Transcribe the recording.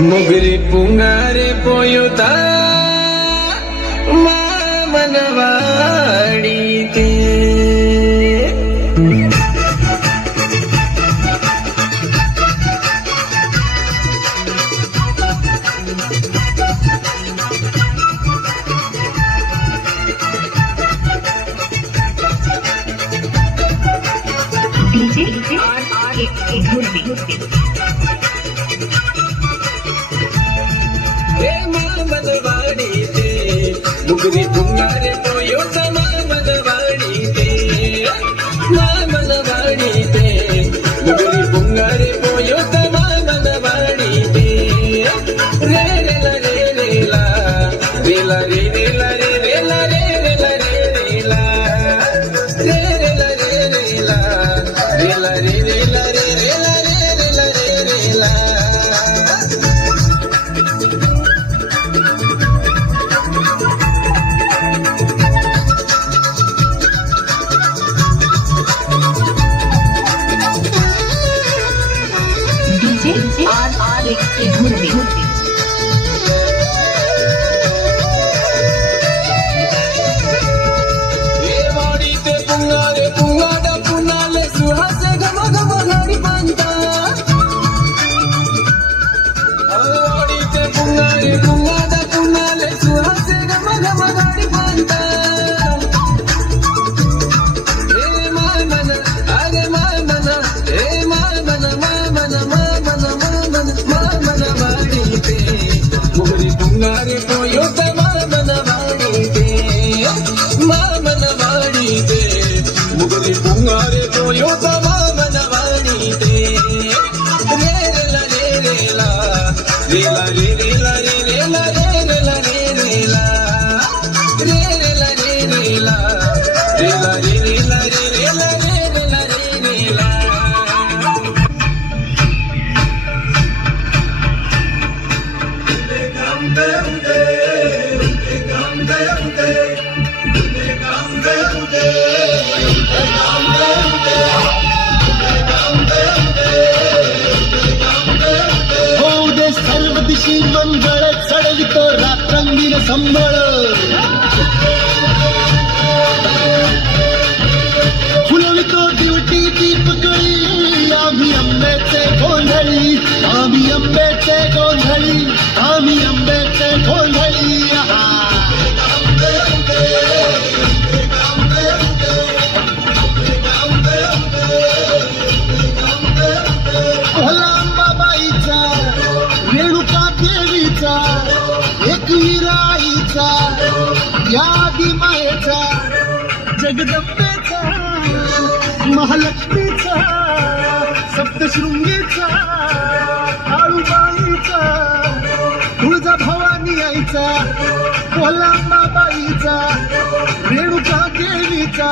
मुगरी पुंगारे पोयुता मामनवाड़ी ते তুমি তুমি আর একটি ঘুরবে दिशी मंगळ चढेल तो रात्रंगीन संबळ फुलवितो दिवटी दीपकळी आम्ही अंबेचे गोंधळी आम्ही अंबेचे गोंधळी आम्ही देवीचा एक विराईचा या दिमायचा जगदंबेचा महालक्ष्मीचा सप्तशृंगीचा आळूबाईचा तुळजा भवानी यायचा कोलांबाबाईचा रेणुका देवीचा